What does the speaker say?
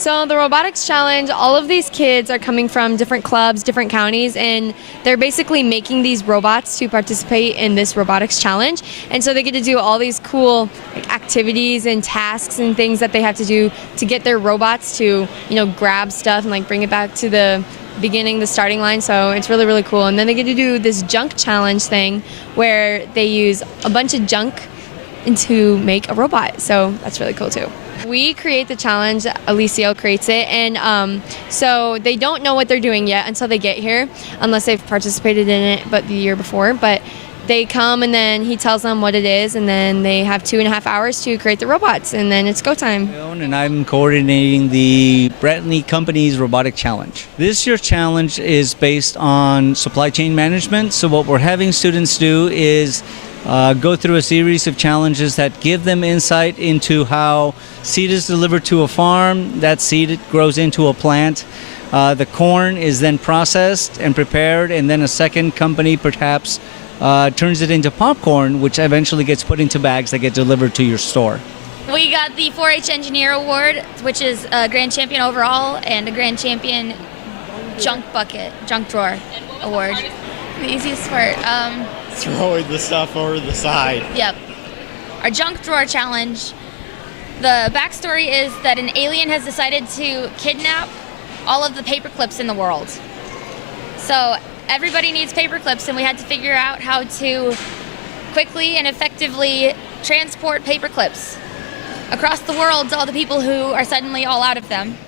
So the Robotics Challenge, all of these kids are coming from different clubs, different counties, and they're basically making these robots to participate in this Robotics Challenge. And so they get to do all these cool activities and tasks and things that they have to do to get their robots to, grab stuff and bring it back to the beginning, the starting line. So it's really, really cool. And then they get to do this junk challenge thing where they use a bunch of junk to make a robot. So that's really cool too. We create the challenge, Alicio creates it, and so they don't know what they're doing yet until they get here, unless they've participated in it but the year before. But they come and then he tells them what it is, and then they have 2.5 hours to create the robots, and then it's go time. And I'm coordinating the Brantley Company's Robotic Challenge. This year's challenge is based on supply chain management. So what we're having students do is go through a series of challenges that give them insight into how seed is delivered to a farm, that seed grows into a plant. The corn is then processed and prepared, and then a second company perhaps turns it into popcorn, which eventually gets put into bags that get delivered to your store. We got the 4-H Engineer Award, which is a Grand Champion overall and a Grand Champion junk drawer award. The easiest part. Throwing the stuff over the side. Yep. Our junk drawer challenge. The backstory is that an alien has decided to kidnap all of the paper clips in the world. So everybody needs paper clips, and we had to figure out how to quickly and effectively transport paper clips across the world to all the people who are suddenly all out of them.